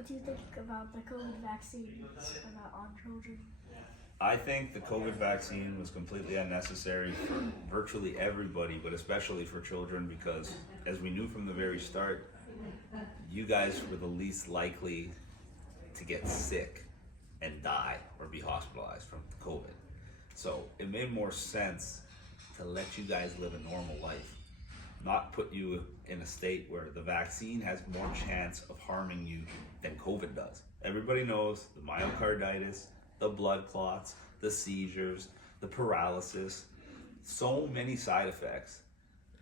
What do you think about the COVID vaccines on children? I think the COVID vaccine was completely unnecessary for virtually everybody, but especially for children, because as we knew from the very start, you guys were the least likely to get sick and die or be hospitalized from COVID. So it made more sense to let you guys live a normal life, not put you in a state where the vaccine has more chance of harming you than COVID does. Everybody knows the myocarditis, the blood clots, the seizures, the paralysis, so many side effects,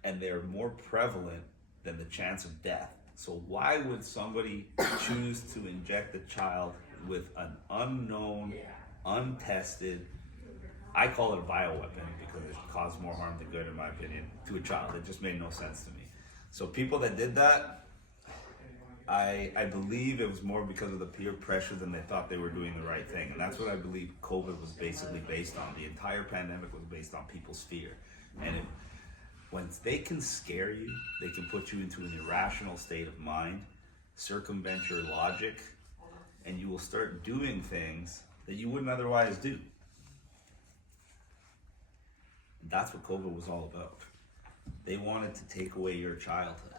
and they're more prevalent than the chance of death. So why would somebody choose to inject a child with an unknown, untested, I call it a bioweapon because it caused more harm than good in my opinion, to a child? It just made no sense to me. So people that did that, I believe it was more because of the peer pressure than they thought they were doing the right thing. And that's what I believe COVID was basically based on. The entire pandemic was based on people's fear. And once they can scare you, they can put you into an irrational state of mind, circumvent your logic, and you will start doing things that you wouldn't otherwise do. That's what COVID was all about. They wanted to take away your childhood.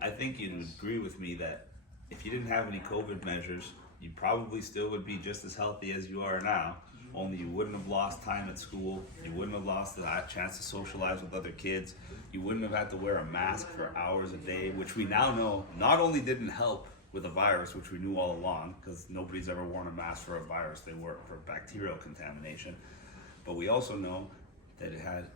I think you'd agree with me that if you didn't have any COVID measures, you probably still would be just as healthy as you are now, only you wouldn't have lost time at school, you wouldn't have lost the chance to socialize with other kids, you wouldn't have had to wear a mask for hours a day, which we now know not only didn't help with a virus, which we knew all along, because nobody's ever worn a mask for a virus, they wore it for bacterial contamination, but we also know that it had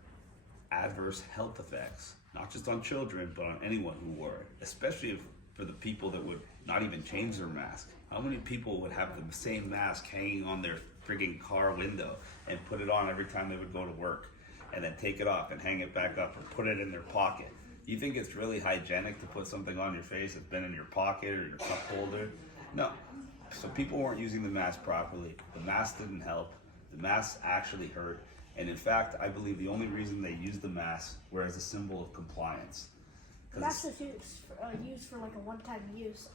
adverse health effects, not just on children, but on anyone who wore it, especially for the people that would not even change their mask. How many people would have the same mask hanging on their frigging car window and put it on every time they would go to work and then take it off and hang it back up or put it in their pocket? You think it's really hygienic to put something on your face that's been in your pocket or your cup holder? No. So people weren't using the mask properly. The mask didn't help. The mask actually hurt. And in fact, I believe the only reason they used the mask were as a symbol of compliance. That's just used for like a one-time use,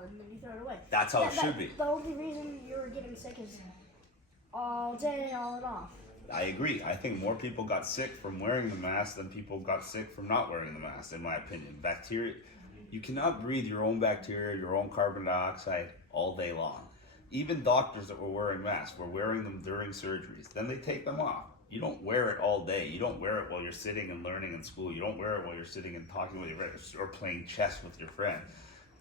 and then you throw it away. That's how it should be. The only reason you're getting sick is all day, all and off. I agree. I think more people got sick from wearing the mask than people got sick from not wearing the mask, in my opinion. Bacteria, you cannot breathe your own bacteria, your own carbon dioxide all day long. Even doctors that were wearing masks were wearing them during surgeries. Then they take them off. You don't wear it all day. You don't wear it while you're sitting and learning in school. You don't wear it while you're sitting and talking with your friends or playing chess with your friend.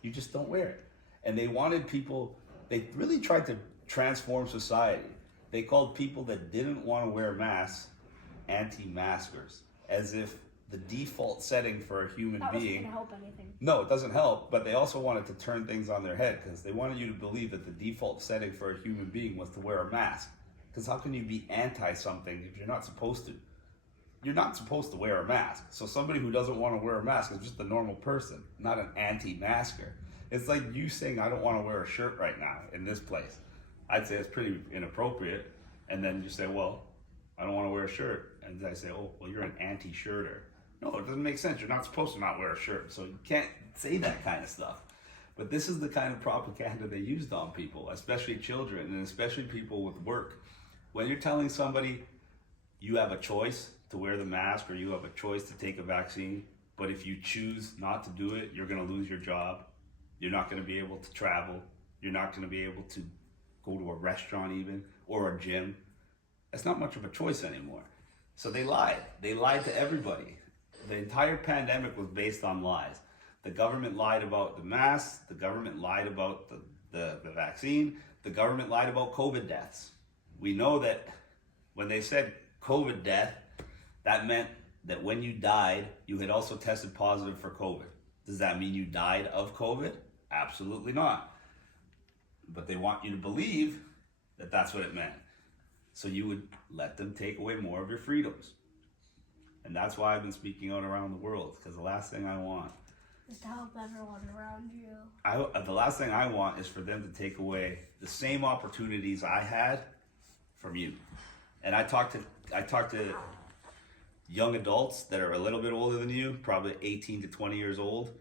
You just don't wear it. And they wanted people, they really tried to transform society. They called people that didn't want to wear masks anti-maskers, as if the default setting for a human That being. wasn't gonna help anything. No, it doesn't help, but they also wanted to turn things on their head because they wanted you to believe that the default setting for a human being was to wear a mask. Because how can you be anti something if you're not supposed to? You're not supposed to wear a mask. So somebody who doesn't want to wear a mask is just a normal person, not an anti-masker. It's like you saying, I don't want to wear a shirt right now in this place. I'd say it's pretty inappropriate. And then you say, well, I don't want to wear a shirt. And I say, oh, well, you're an anti-shirter. No, it doesn't make sense. You're not supposed to not wear a shirt. So you can't say that kind of stuff. But this is the kind of propaganda they used on people, especially children and especially people with work. When you're telling somebody you have a choice to wear the mask or you have a choice to take a vaccine, but if you choose not to do it, you're going to lose your job. You're not going to be able to travel. You're not going to be able to go to a restaurant even or a gym. That's not much of a choice anymore. So they lied. They lied to everybody. The entire pandemic was based on lies. The government lied about the masks. The government lied about the vaccine. The government lied about COVID deaths. We know that when they said COVID death, that meant that when you died, you had also tested positive for COVID. Does that mean you died of COVID? Absolutely not. But they want you to believe that that's what it meant. So you would let them take away more of your freedoms. And that's why I've been speaking out around the world, because the last thing I want is to help everyone around you. The last thing I want is for them to take away the same opportunities I had from you. And I talk to young adults that are a little bit older than you, probably 18 to 20 years old,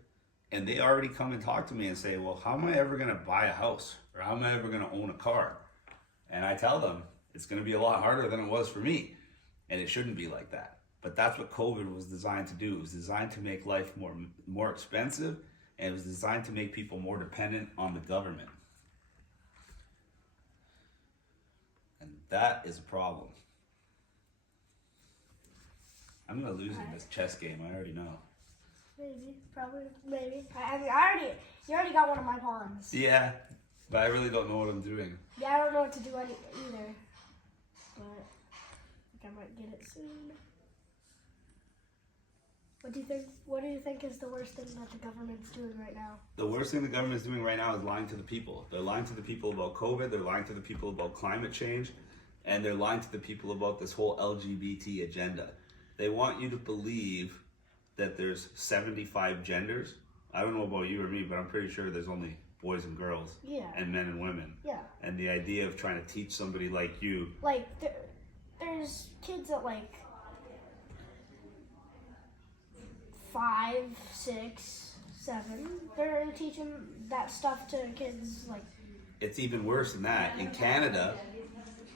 And they already come and talk to me and say, well, how am I ever going to buy a house? Or how am I ever going to own a car? And I tell them, it's going to be a lot harder than it was for me. And it shouldn't be like that. But that's what COVID was designed to do. It was designed to make life more expensive, and it was designed to make people more dependent on the government. And that is a problem. I'm going to lose in this chess game, I already know. Maybe, probably, maybe. You already got one of my pawns. Yeah, but I really don't know what I'm doing. Yeah, I don't know what to do either. But I think I might get it soon. What do you think? What do you think is the worst thing that the government's doing right now? The worst thing the government's doing right now is lying to the people. They're lying to the people about COVID. They're lying to the people about climate change. And they're lying to the people about this whole LGBT agenda. They want you to believe that there's 75 genders. I don't know about you or me, but I'm pretty sure there's only boys and girls. Yeah. And men and women. Yeah. And the idea of trying to teach somebody like you. Like, there's kids at like 5, 6, 7. They're teaching that stuff to kids like. It's even worse than that. In Canada,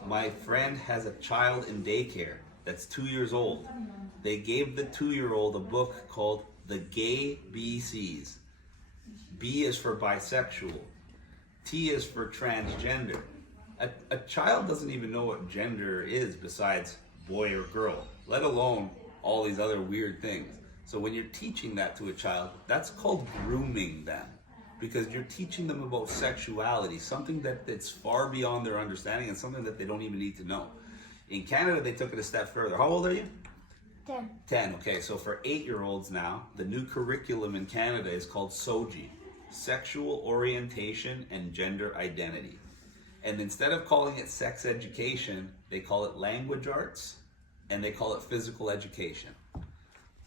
my friend has a child in daycare that's 2 years old. They gave the 2-year-old a book called The Gay BCs. B is for bisexual. T is for transgender. A child doesn't even know what gender is besides boy or girl, let alone all these other weird things. So when you're teaching that to a child, that's called grooming them, because you're teaching them about sexuality, something that's far beyond their understanding and something that they don't even need to know. In Canada, they took it a step further. How old are you? 10. 10, okay. So for 8-year-olds now, the new curriculum in Canada is called SOGI, Sexual Orientation and Gender Identity. And instead of calling it sex education, they call it language arts, and they call it physical education.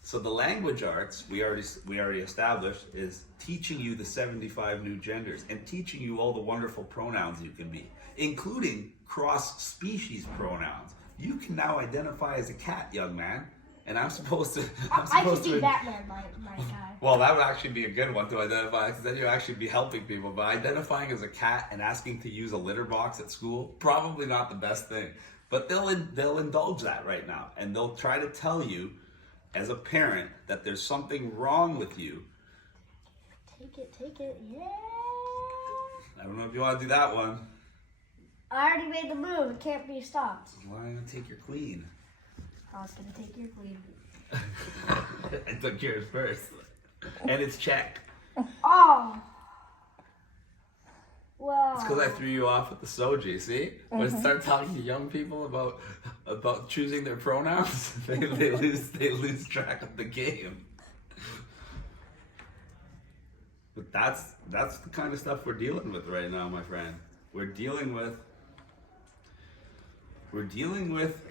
So the language arts, we already established, is teaching you the 75 new genders and teaching you all the wonderful pronouns you can be, including cross-species pronouns. You can now identify as a cat, young man, and I'm supposed to. I could be Batman, my guy. Well, that would actually be a good one to identify, because then you'll actually be helping people. But identifying as a cat and asking to use a litter box at school, probably not the best thing. But they'll indulge that right now, and they'll try to tell you, as a parent, that there's something wrong with you. Take it, yeah. I don't know if you want to do that one. I already made the move. It can't be stopped. Why am I going to take your queen? I was gonna take your queen. I took yours first. And it's check. Oh. Well. It's because I threw you off with the soji, see? When I start talking to young people about choosing their pronouns, they lose track of the game. But that's the kind of stuff we're dealing with right now, my friend. We're dealing with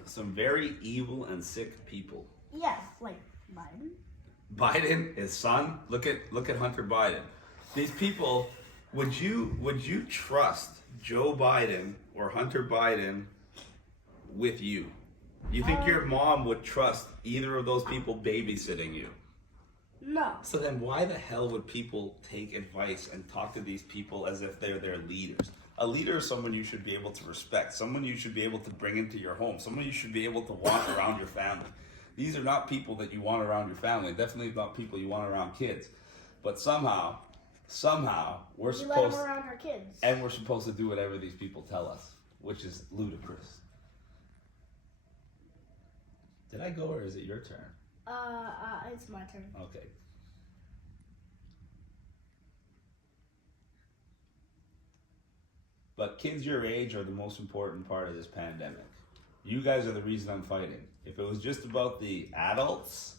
some very evil and sick people. Yeah, like Biden. Biden, his son. Look at Hunter Biden. These people. Would you trust Joe Biden or Hunter Biden with you? You think your mom would trust either of those people babysitting you? No. So then why the hell would people take advice and talk to these people as if they're their leaders? A leader is someone you should be able to respect, someone you should be able to bring into your home, someone you should be able to want around your family. These are not people that you want around your family, definitely not people you want around kids. But somehow we're We let supposed them around our kids. and we're supposed to do whatever these people tell us, which is ludicrous. Did I go or is it your turn? It's my turn. Okay. But kids your age are the most important part of this pandemic. You guys are the reason I'm fighting. If it was just about the adults,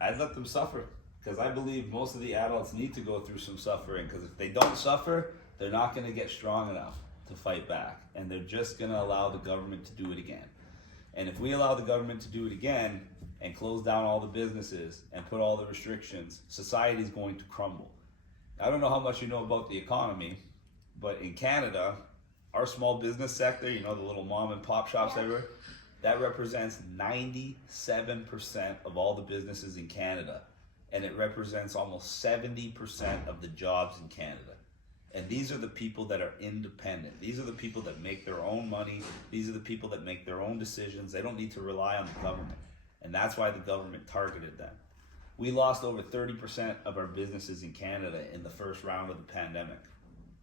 I'd let them suffer. Because I believe most of the adults need to go through some suffering. Because if they don't suffer, they're not going to get strong enough to fight back. And they're just going to allow the government to do it again. And if we allow the government to do it again and close down all the businesses and put all the restrictions, society is going to crumble. I don't know how much you know about the economy, but in Canada, our small business sector, you know, the little mom and pop shops everywhere, That represents 97% of all the businesses in Canada. And it represents almost 70% of the jobs in Canada. And these are the people that are independent. These are the people that make their own money. These are the people that make their own decisions. They don't need to rely on the government. And that's why the government targeted them. We lost over 30% of our businesses in Canada in the first round of the pandemic.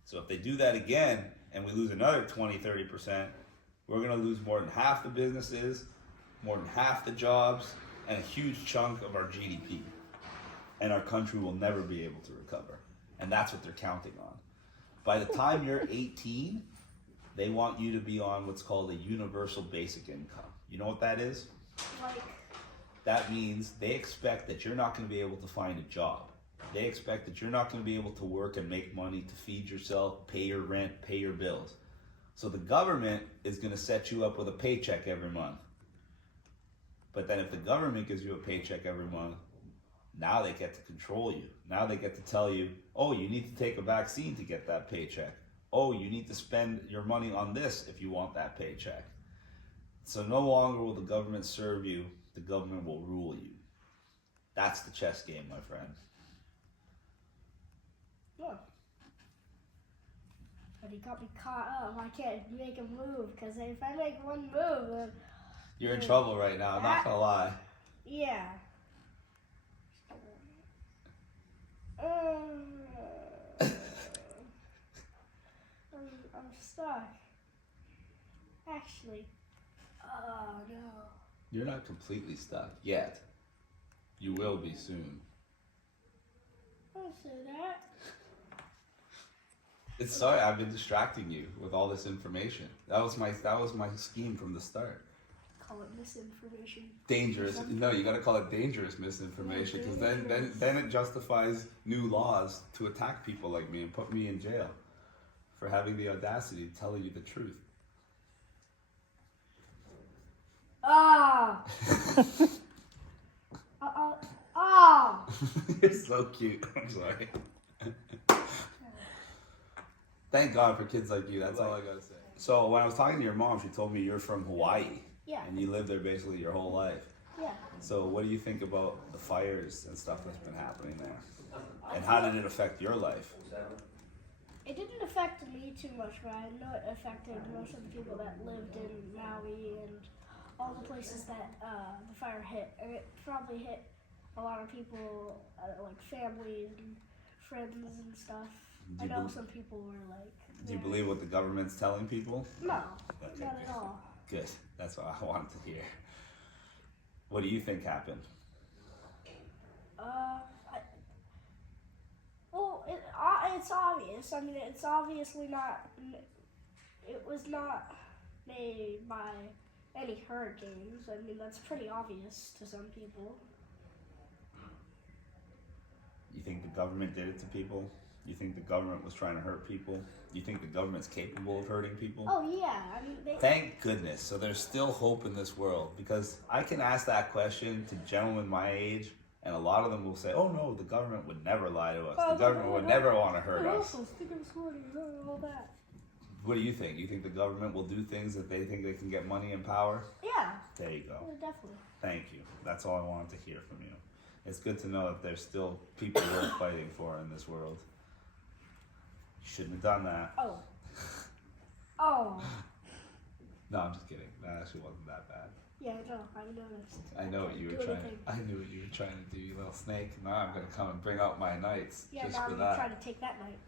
So if they do that again and we lose another 20-30%, we're going to lose more than half the businesses, more than half the jobs, and a huge chunk of our GDP. And our country will never be able to recover. And that's what they're counting on. By the time you're 18, they want you to be on what's called a universal basic income. You know what that is? Like, That means they expect that you're not going to be able to find a job. They expect that you're not going to be able to work and make money to feed yourself, pay your rent, pay your bills. So the government is going to set you up with a paycheck every month. But then if the government gives you a paycheck every month, now they get to control you. Now they get to tell you, oh, you need to take a vaccine to get that paycheck. Oh, you need to spend your money on this if you want that paycheck. So no longer will the government serve you, the government will rule you. That's the chess game, my friend. yeah. But he got me caught up. I can't make a move, because if I make one move, then... You're in trouble right now, I'm not gonna lie. Yeah. I'm stuck. Actually. Oh, no. You're not completely stuck yet. You will be soon. Don't say that. It's sorry, I've been distracting you with all this information. That was my scheme from the start. Call it misinformation. Dangerous. No, you gotta call it dangerous misinformation, because then it justifies new laws to attack people like me and put me in jail for having the audacity to tell you the truth. Ah! Ah! You're so cute. I'm sorry. Thank God for kids like you. That's all I gotta say. So when I was talking to your mom, she told me you're from Hawaii. Yeah. And you lived there basically your whole life. Yeah. So what do you think about the fires and stuff that's been happening there? And how did it affect your life? It didn't affect me too much, but I know it affected most of the people that lived in Maui and all the places that the fire hit. And it probably hit a lot of people, like families and friends and stuff. I know some people were like... Do you believe what the government's telling people? No, Okay, not at all. Good. That's what I wanted to hear. What do you think happened? It's obvious. I mean, it's obviously not. It was not made by any hurricanes. I mean, that's pretty obvious to some people. You think the government did it to people? You think the government was trying to hurt people? You think the government's capable of hurting people? Oh yeah, I mean Thank goodness. So there's still hope in this world, because I can ask that question to gentlemen my age, and a lot of them will say, "Oh no, the government would never lie to us. The government would never want to hurt us." All that. What do you think? You think the government will do things if they think they can get money and power? Yeah. There you go. Yeah, definitely. Thank you. That's all I wanted to hear from you. It's good to know that there's still people worth fighting for in this world. You shouldn't have done that. Oh. Oh. No, I'm just kidding. That actually wasn't that bad. Yeah, no, I noticed. I know what you were trying to. I knew what you were trying to do, you little snake. Now I'm gonna come and bring out my knights Yeah, just now for I'm that. trying to take that night.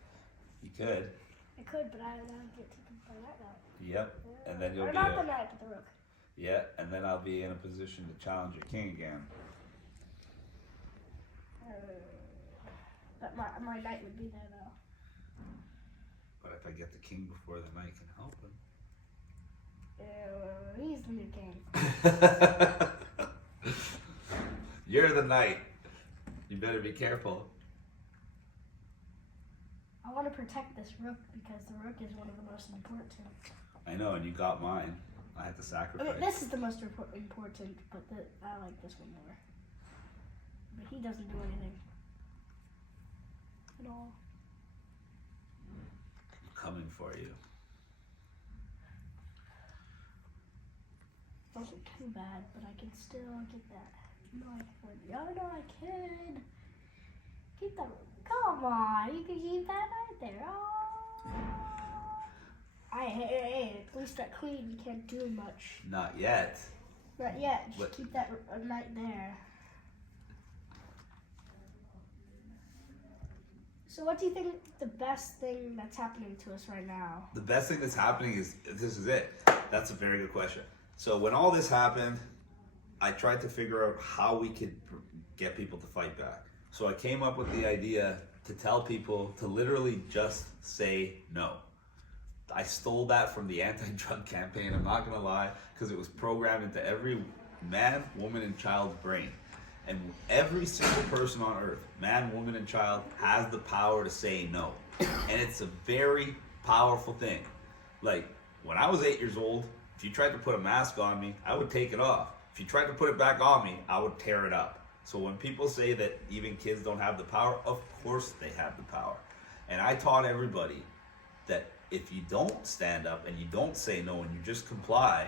You could. I could, but I don't get taken by that night. Yep. And then you'll or be not the night, but the rook. Yeah, and then I'll be in a position to challenge your king again. But my knight would be there though. But if I get the king before the knight can help him. He's the new king. You're the knight. You better be careful. I want to protect this rook because the rook is one of the most important. I know, and you got mine. I had to I sacrifice. mean, this is the most important, but I like this one more. But he doesn't do anything at all. I'm coming for you. Doesn't too bad, but I can still get that. No, I can. No, I can. Keep that. Come on, you can keep that right there. Oh. Hey, at least that clean. You can't do much. Not yet. Right yet. Just What? keep that right there. So what do you think the best thing that's happening to us right now? The best thing that's happening is, this is it. That's a very good question. So when all this happened, I tried to figure out how we could get people to fight back. So I came up with the idea to tell people to literally just say no. I stole that from the anti-drug campaign, I'm not gonna lie, because it was programmed into every man, woman, and child's brain. And every single person on earth, man, woman, and child, has the power to say no. And it's a very powerful thing. Like, when I was 8 years old, if you tried to put a mask on me, I would take it off. If you tried to put it back on me, I would tear it up. So when people say that even kids don't have the power, of course they have the power. And I taught everybody that if you don't stand up and you don't say no and you just comply,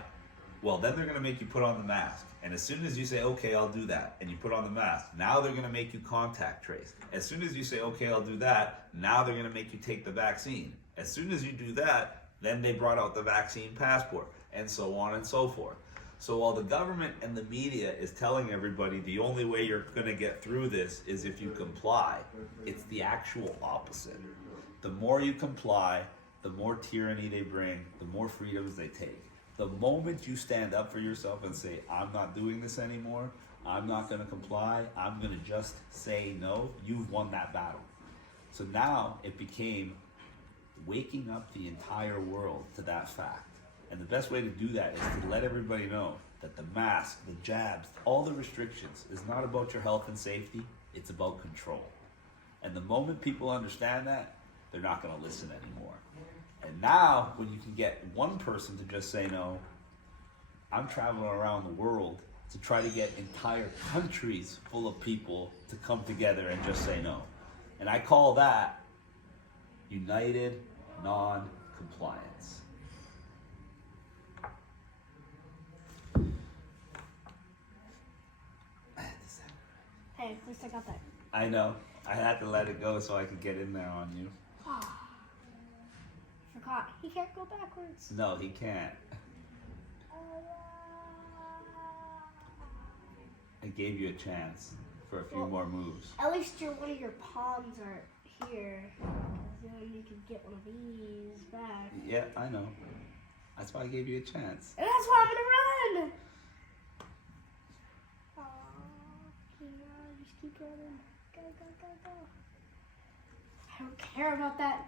well, then they're gonna make you put on the mask. And as soon as you say, okay, I'll do that, and you put on the mask, now they're gonna make you contact trace. As soon as you say, okay, I'll do that, now they're gonna make you take the vaccine. As soon as you do that, then they brought out the vaccine passport, and so on and so forth. So while the government and the media is telling everybody the only way you're gonna get through this is if you comply, it's the actual opposite. The more you comply, the more tyranny they bring, the more freedoms they take. The moment you stand up for yourself and say, I'm not doing this anymore, I'm not gonna comply, I'm gonna just say no, you've won that battle. So now it became waking up the entire world to that fact. And the best way to do that is to let everybody know that the mask, the jabs, all the restrictions is not about your health and safety, it's about control. And the moment people understand that, they're not gonna listen anymore. And now, when you can get one person to just say no, I'm traveling around the world to try to get entire countries full of people to come together and just say no. And I call that united non-compliance. Hey, at least I got that. I know. I had to let it go so I could get in there on you. Forgot. He can't go backwards. No, he can't. I gave you a chance for a few more moves. At least one of your palms are here. Then you can get one of these back. Yeah, I know. That's why I gave you a chance. And that's why I'm gonna run! Oh, just keep running. Go, go, go, go. I don't care about that.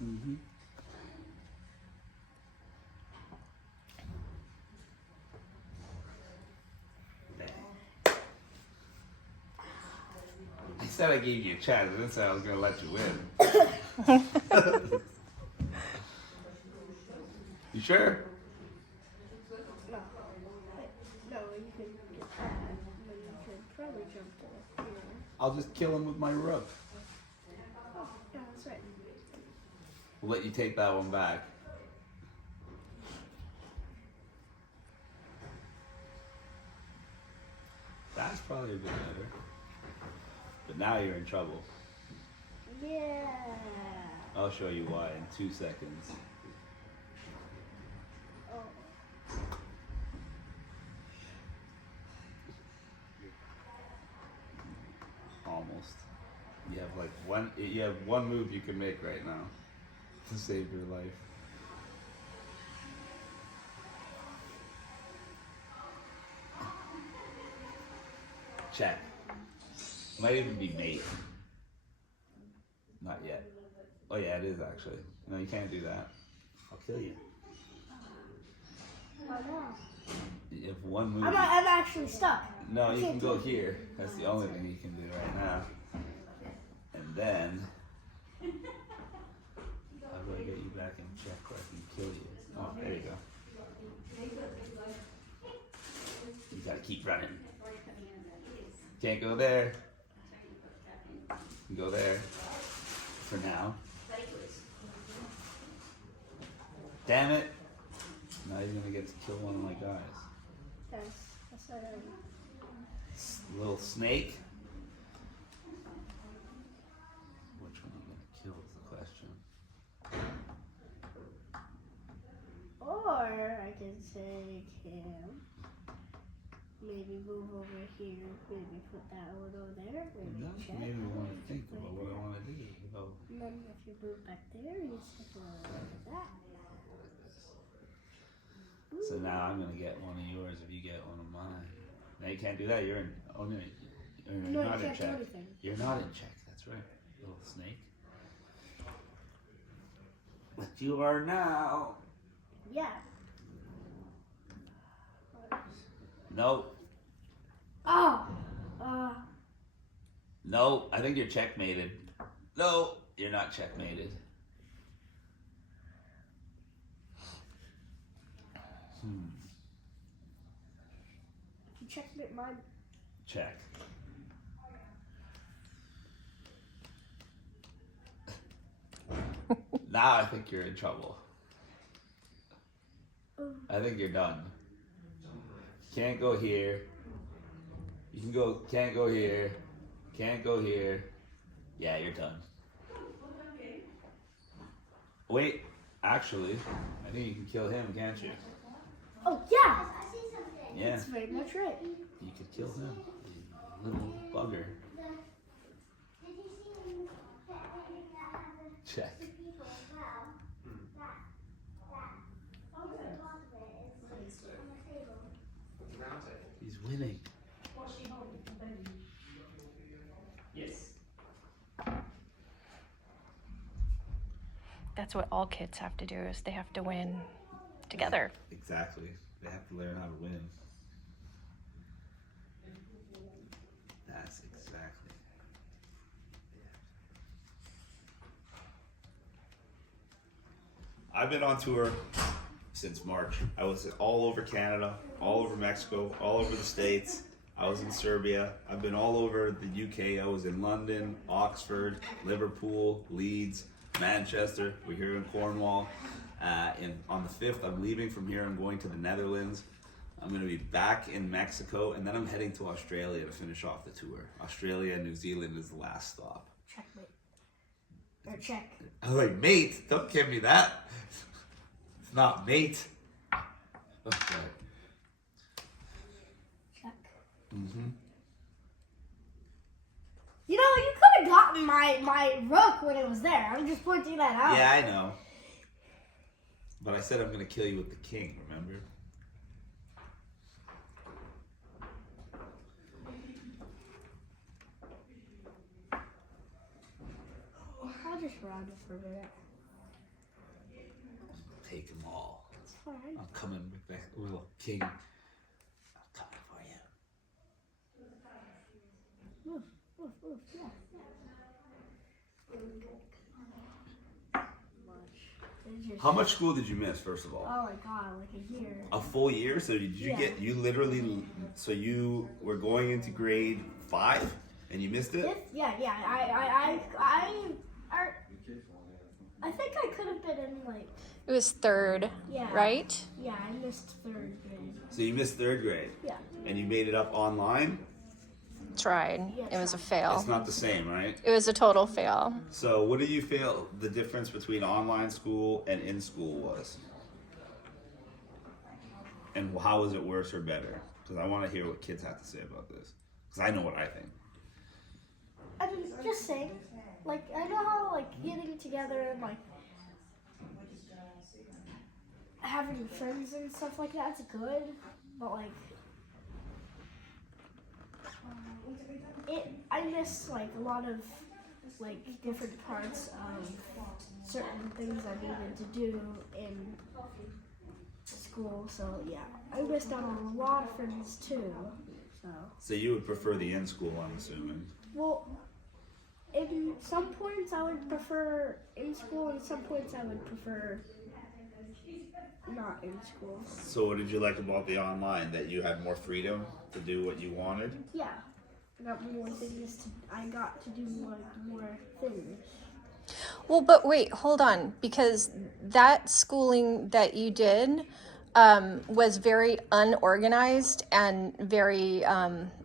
Mm-hmm. I said I gave you a chance. I didn't say I was going to let you win. You sure? No. No, you could get that. And then you could probably jump to here. I'll just kill him with my rook. Oh, yeah, that's right. We'll let you take that one back. That's probably a bit better. But now you're in trouble. Yeah. I'll show you why in 2 seconds. Oh. Almost. You have one move you can make right now to save your life. Check. Might even be mate. Not yet. Oh yeah, it is actually. No, you can't do that. I'll kill you. Oh, no. You have one move. I'm actually stuck. No, you can't can do go it. here. That's the only thing you can do right now. And then how do I get you back in check where I can kill you? Oh, there you go. You gotta keep running. Can't go there. You can go there for now. Damn it. Now you're gonna get to kill one of my guys. That's Little snake. Which one are you gonna kill is the question. Or I can take him. Maybe move over here. Maybe put that one over there. Maybe That's check. made me want to think about what I want to do. And then if you move back there, you stick it like that. So now I'm gonna get one of yours if you get one of mine. Now you can't do that. You're in. Oh no, you're No, not you in can't do check. anything. You're not in check. That's right, little snake. But you are now. Yeah. No, Oh. no. I think you're checkmated. No, you're not checkmated. You checkmate mine. Check. Now I think you're in trouble. I think you're done. Can't go here. You can go, can't go here. Can't go here. Yeah, you're done. Wait, actually, I think you can kill him, can't you? Oh yeah. Yeah, That's very much right. you could kill him. You little bugger. Check. He's winning. Yes. That's what all kids have to do is they have to win together. Exactly. They have to learn how to win. That's exactly. I've been on tour since March. I was all over Canada, all over Mexico, all over the States. I was in Serbia. I've been all over the UK. I was in London, Oxford, Liverpool, Leeds, Manchester. We're here in Cornwall. On the 5th, I'm leaving from here. I'm going to the Netherlands. I'm going to be back in Mexico, and then I'm heading to Australia to finish off the tour. Australia and New Zealand is the last stop. Checkmate. Or check. I was like, mate, don't give me that. It's not mate. Okay. Check. Mm-hmm. You know, you could have gotten my rook when it was there. I'm just pointing that out. Yeah, I know. But I said I'm going to kill you with the king, remember? I'll just run for a minute. Take them all. It's fine. I'm coming with that little king. I'm coming for you. Move, yeah. How much school did you miss, first of all? Oh my god, like a year. A full year? So did you Yeah. you literally, so you were going into grade 5 and you missed it? Yeah. I think I could have been in like, It was third, yeah. right? Yeah, I missed 3rd grade. So you missed 3rd grade Yeah. and you made it up online? Tried. Yeah, It was a It's fail. not the same, right? It was a total fail. So what do you feel the difference between online school and in school was? And how is it worse or better? Because I want to hear what kids have to say about this. Because I know what I think. I mean, just saying. Like, I know how, like, getting together and, like, having friends and stuff like that's good, but, like, I miss, like, a lot of, like, different parts of certain things I needed to do in school, so, yeah. I missed out on a lot of friends, too, so. So you would prefer the in school, I'm assuming. Well, in some points I would prefer in school, and some points I would prefer not in school. So what did you like about the online? That you had more freedom to do what you wanted? Yeah, I got more things I got to do like more things. Well, but wait, hold on, because that schooling that you did, was very unorganized and very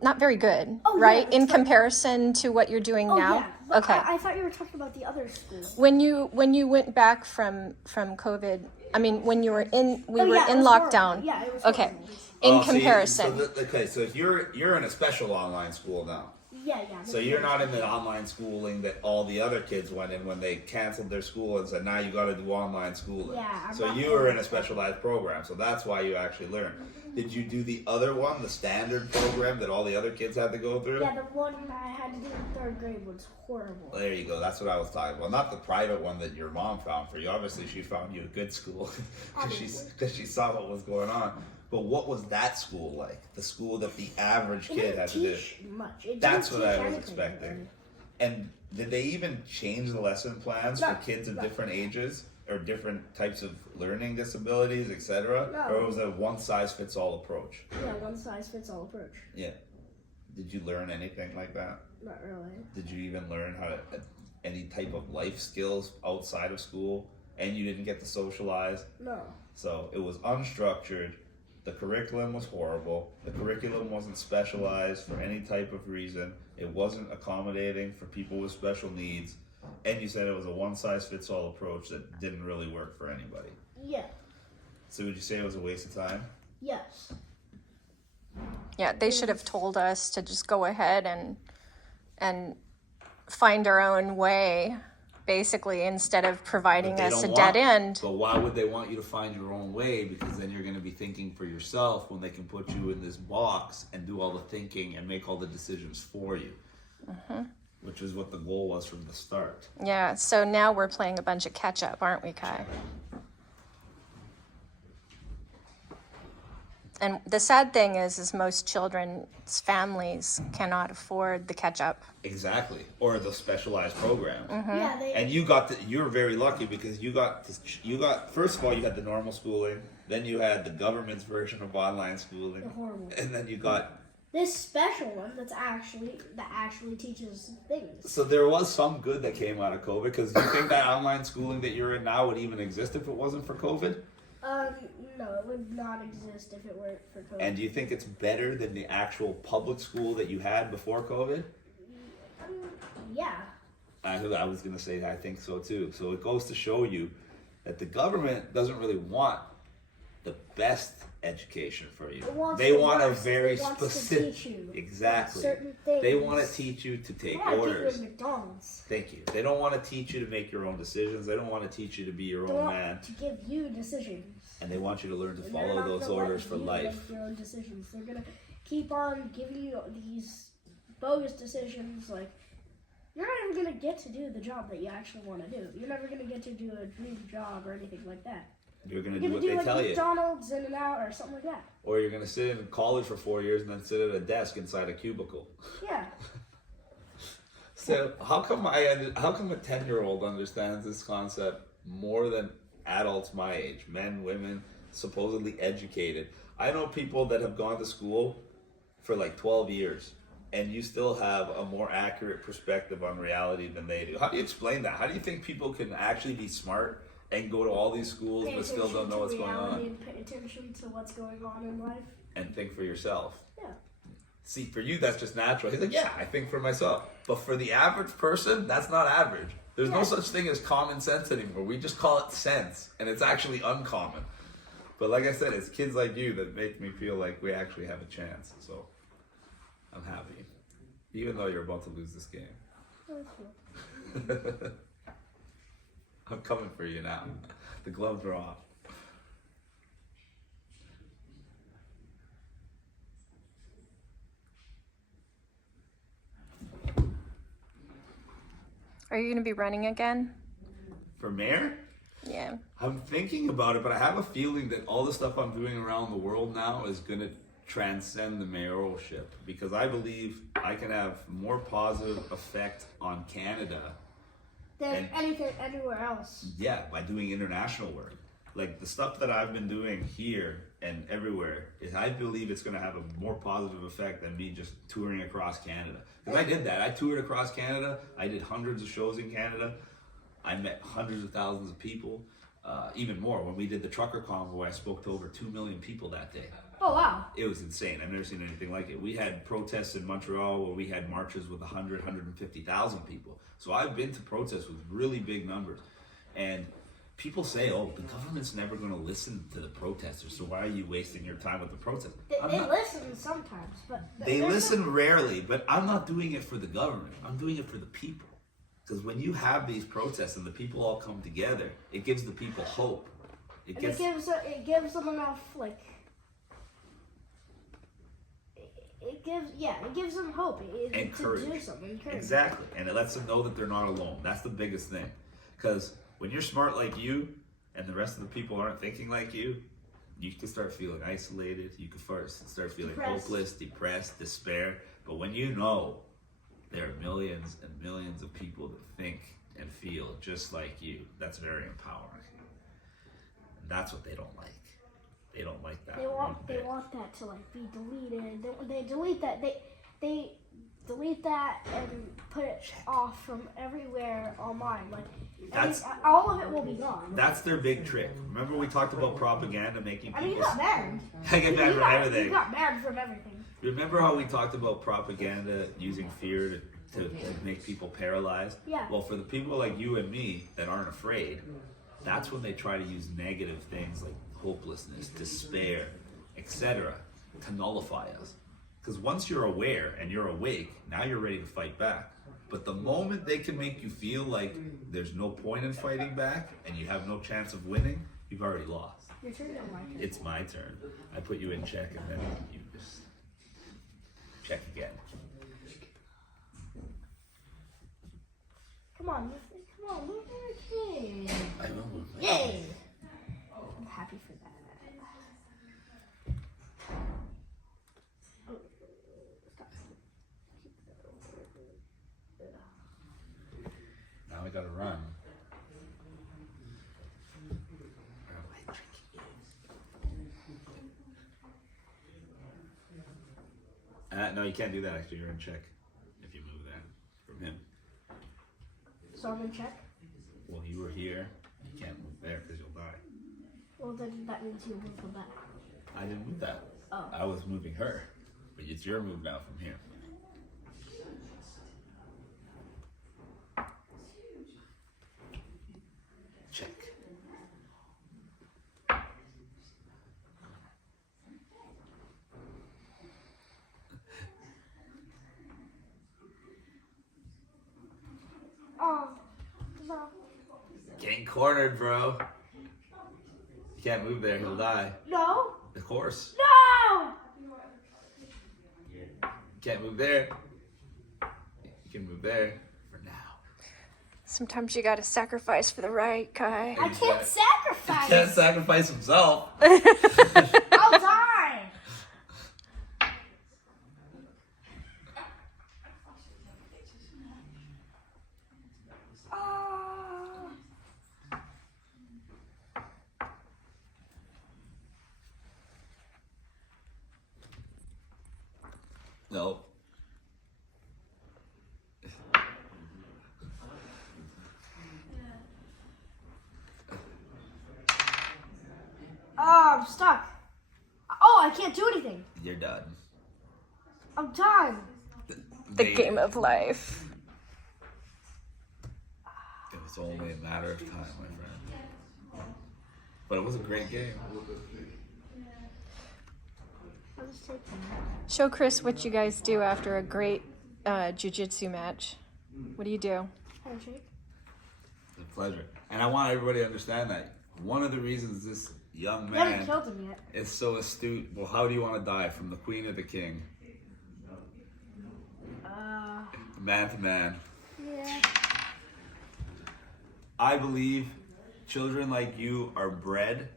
not very good, Oh, yeah, right? that's In right. comparison to what you're doing Oh now. yeah. But Okay. I thought you were talking about the other school. When you went back from COVID, I mean, when you were in, we Oh, were yeah, it in was lockdown. horrible. Yeah, it was Okay. horrible. In Oh, so comparison. so you're in a special online school now. Yeah. So you're not in the online schooling that all the other kids went in when they canceled their school and said, now you got to do online schooling. Yeah, I'm so not you in were in a that. specialized program, so that's why you actually learned. Did you do the other one, the standard program that all the other kids had to go through? Yeah, the one I had to do in 3rd grade was horrible. Well, there you go. That's what I was talking about. Not the private one that your mom found for you. Obviously, she found you a good school because she saw what was going on. But what was that school like? The school that the average It kid didn't had to do. teach much. It That's didn't what I teach was anything expecting. really. And did they even change the lesson plans No, for kids of no. different ages or different types of learning disabilities, etc.? No. Or was it a one-size-fits-all approach? Yeah, one size fits all approach. Yeah. Did you learn anything like that? Not really. Did you even learn how to any type of life skills outside of school? And you didn't get to socialize? No. So it was unstructured. The curriculum was horrible. The curriculum wasn't specialized for any type of reason. It wasn't accommodating for people with special needs. And you said it was a one-size-fits-all approach that didn't really work for anybody. Yeah. So would you say it was a waste of time? Yes. Yeah, they should have told us to just go ahead and find our own way, basically, instead of providing But they us a don't dead want- end. But why would they want you to find your own way? Because then you're going to be thinking for yourself when they can put you in this box and do all the thinking and make all the decisions for you. Which is what the goal was from the start. Yeah, so now we're playing a bunch of catch up, aren't we, Kai? And the sad thing is most children's families cannot afford the catch up. Exactly. Or the specialized program. Yeah, they. And you're very lucky because you got first of all, you had the normal schooling, then you had the government's version of online schooling, horrible. and then you got, This special one that actually teaches things. so there was some good that came out of COVID, because you think that online schooling that you're in now would even exist if it wasn't for COVID? No, it would not exist if it weren't for COVID. And do you think it's better than the actual public school that you had before COVID? Yeah. I was going to say I think so too. So it goes to show you that the government doesn't really want the best education for you. It wants They the want a worst. very It wants to specific. teach you Exactly. certain things. They want to teach you to take They want to keep you orders. in McDonald's. Thank you. They don't want to teach you to make your own decisions. They don't want to teach you to be your They own want man. to give you decisions. And they want you to learn to And they're follow not those gonna let orders for you life. Make your own decisions. They're gonna keep on giving you these bogus decisions. Like you're not even gonna get to do the job that you actually want to do. You're never gonna get to do a dream job or anything like that. You're going to You're do gonna what do they like tell you. McDonald's, In and Out, or something like that. Or you're going to sit in college for 4 years and then sit at a desk inside a cubicle. Yeah. So how come a 10-year-old understands this concept more than adults my age, men, women, supposedly educated? I know people that have gone to school for like 12 years, and you still have a more accurate perspective on reality than they do. How do you explain that? How do you think people can actually be smart and go to all these schools Pay but still don't attention know to what's going reality on? and pay attention to what's going on in life. And think for yourself. Yeah. See, for you, that's just natural. He's like, yeah, I think for myself. But for the average person, that's not average. There's no Yeah. such thing as common sense anymore. We just call it sense, and it's actually uncommon. But like I said, it's kids like you that make me feel like we actually have a chance. So I'm happy. Even though you're about to lose this game. That's cool. I'm coming for you now. The gloves are off. Are you going to be running again? For mayor? Yeah. I'm thinking about it, but I have a feeling that all the stuff I'm doing around the world now is going to transcend the mayoralship, because I believe I can have more positive effect on Canada. Than And- anything anywhere else. Yeah, by doing international work. Like the stuff that I've been doing here and everywhere, I believe it's going to have a more positive effect than me just touring across Canada. Because I did that. I toured across Canada. I did hundreds of shows in Canada. I met hundreds of thousands of people. even more. When we did the trucker convoy, I spoke to over 2 million people that day. Oh wow. It was insane. I've never seen anything like it. We had protests in Montreal where we had marches with 150,000 people. So I've been to protests with really big numbers. And people say, oh, the government's never going to listen to the protesters, so why are you wasting your time with the protesters? They listen sometimes, but They listen rarely, but I'm not doing it for the government. I'm doing it for the people. Because when you have these protests and the people all come together, it gives the people hope. It gives them enough, like, it gives them hope. And to courage. do something. Encourage. Exactly. And it lets them know that they're not alone. That's the biggest thing. Because when you're smart like you and the rest of the people aren't thinking like you, you can start feeling isolated. You can first start feeling hopeless, depressed, despair. But when you know there are millions and millions of people that think and feel just like you, that's very empowering. And that's what they don't like. They don't like that. They want that to like be deleted. They delete that. They delete that and put it off from everywhere online. Like all of it will be gone. That's their big trick. Remember we talked about propaganda making people. I mean, you got banned. I get banned from everything. You got banned from everything. Remember how we talked about propaganda using fear to make people paralyzed? Yeah. Well, for the people like you and me that aren't afraid, that's when they try to use negative things like hopelessness, despair, etc. to nullify us. Because once you're aware and you're awake, now you're ready to fight back. But the moment they can make you feel like there's no point in fighting back and you have no chance of winning, you've already lost. Your turn or my turn? It's my turn. I put you in check and then you just check again. Come on, move your king. I will move. Yay! I'm happy for that. Oh, stop. Now I gotta run. No, you can't do that actually. You're in check if you move that from him. So I'm in check? Well, you were here. You can't move there because you'll die. Well, then that means you move from back. I didn't move that. Oh. I was moving her. But it's your move now from here. Check. Oh. No. Getting cornered, bro. You can't move there. He'll die. No. Of course. No! You can't move there. You can move there for now. Sometimes you gotta sacrifice for the right, Kai. I can't sacrifice. He can't sacrifice himself. I'll die. No. Oh, I'm stuck. Oh, I can't do anything. You're done. I'm done. The game of life. It was only a matter of time, my friend. But it was a great game. I was taking Show Chris what you guys do after a great jiu-jitsu match. What do you do? handshake. It's a pleasure. And I want everybody to understand that one of the reasons this young You haven't man killed him yet. is so astute. Well, how do you want to die? From the queen or the king? Man to man. Yeah. I believe children like you are bred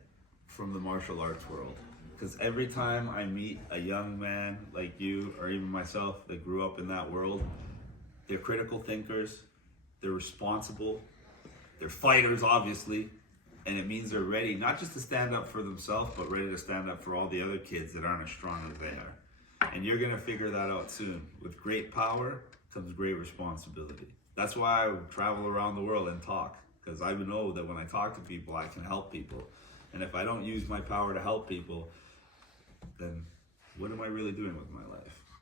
from the martial arts world. Because every time I meet a young man like you, or even myself, that grew up in that world, they're critical thinkers, they're responsible, they're fighters, obviously, and it means they're ready not just to stand up for themselves, but ready to stand up for all the other kids that aren't as strong as they are. And you're gonna figure that out soon. With great power comes great responsibility. That's why I travel around the world and talk, because I know that when I talk to people, I can help people. And if I don't use my power to help people, then what am I really doing with my life?